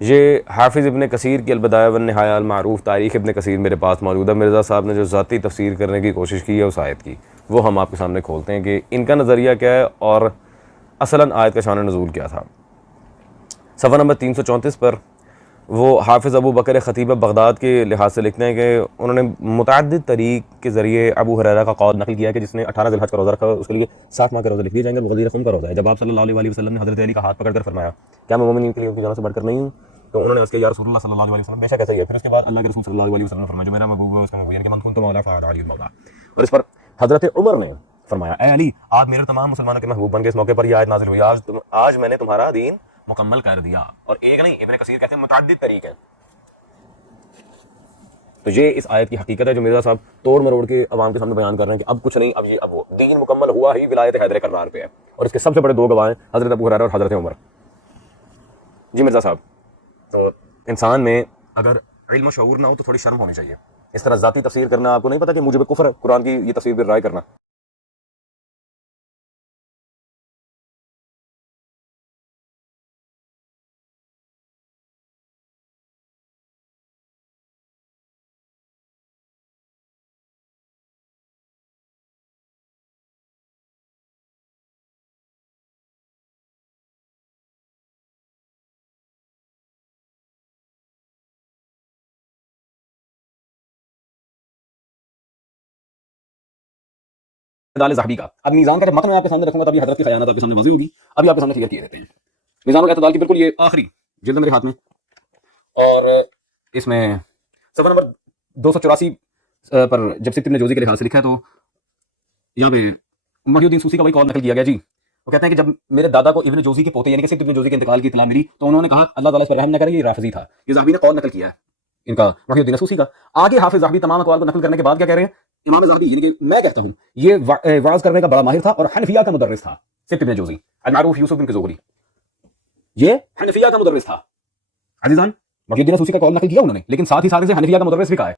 یہ حافظ ابن کثیر کی البدایہ والنہایہ المعروف تاریخ ابن کثیر میرے پاس موجود ہے۔ مرزا صاحب نے جو ذاتی تفسیر کرنے کی کوشش کی ہے اس آیت کی، وہ ہم آپ کے سامنے کھولتے ہیں کہ ان کا نظریہ کیا ہے اور اصلاً آیت کا شان نزول کیا تھا۔ صفحہ نمبر 334 پر وہ حافظ ابو بکر خطیب بغداد کے لحاظ سے لکھتے ہیں کہ انہوں نے متعدد طریق کے ذریعے ابو ہریرہ کا قول نقل کیا کہ جس نے 18 ذی الحج کا روزہ رکھا اس کے لیے 7 ماہ کے روزے لکھ دیے جائیں گے، غدیر خم کا روزہ ہے۔ جب آپ صلی اللہ علیہ وسلم نے حضرت علی کا ہاتھ پکڑ کر فرمایا کیا میں مومنین کے لیے ان کی جانوں سے بڑھ کر نہیں ہوں، تو انہوں نے اس کے یا رسول اللہ صلی اللہ علیہ وسلم بے شک ایسا ہی ہے۔ پھر اس کے بعد اللہ کے رسول صلی اللہ علیہ وسلم نے فرمایا جو میرا محبوب ہے اس کا محبوب، یعنی کہ من کنت مولا فعلی علی المولا۔ اور اس پر حضرت عمر نے فرمایا اے علی آپ میرے تمام مسلمانوں کے محبوب بن گئے۔ اس موقع پر یہ آیت نازل ہوئی آج میں نے تمہارا دین مکمل کر دیا۔ اور ایک نہیں، ابن کثیر کہتے ہیں متعدد طریق ہیں۔ تو یہ اس آیت کی حقیقت ہے جو مرزا صاحب توڑ مروڑ کے عوام کے سامنے بیان کر رہے ہیں کہ اب کچھ نہیں، اب وہ دین مکمل ہوا ہی ولایت حیدر کرار پہ ہے، اور اس کے سب سے بڑے 2 گواہ ہیں حضرت ابو ہریرہ اور حضرت عمر۔ جی مرزا صاحب، تو انسان میں اگر علم و شعور نہ ہو تو تھوڑی شرم ہونی چاہیے۔ اس طرح ذاتی تفسیر کرنا، آپ کو نہیں پتا کہ موجب کفر قرآن کی یہ تفسیر پر رائے کرنا۔ ذہبی کا اب میزان کا جب متن میں آپ کے سامنے رکھوں گا تب یہ حضرت کی خیانت آپ کے سامنے واضح ہوگی۔ ابھی آپ کے سامنے کلیئر کیے دیتے ہیں میزان الاعتدال کی بالکل یہ آخری جلد میرے ہاتھ میں، اور اس میں صفحہ نمبر 284 پر جب سبت ابن جوزی کے لحاظ سے لکھا ہے تو یہاں پہ محی الدین سوسی کا وہی قول نقل کیا گیا۔ جی وہ کہتے ہیں کہ جب میرے دادا کو ابن جوزی کے پوتے یعنی کہ سبت ابن جوزی کے انتقال کی اطلاع ملی تو انہوں نے کہا اللہ تعالیٰ اس پر رحم نہ کرے، یہ رافضی تھا۔ یہ ذہبی نے قول نقل کیا ہے ان کا، محی الدین سوسی کا۔ آگے حافظ ذہبی تمام اقوال کو نقل کرنے کے بعد کیا کہہ رہے ہیں، امام ذہبی یعنی کہ میں کہتا ہوں یہ وعظ کرنے کا بڑا ماہر تھا اور حنفیہ کا مدرس تھا۔ سبت ابن جوزی المعروف یوسف بن کزوری یہ حنفیہ کا مدرس تھا۔ عزیزان محی الدین سوسی کا قول نقل کیا انہوں نے، لیکن ساتھ ہی ساتھ اسے حنفیہ کا مدرس بھی کہا ہے۔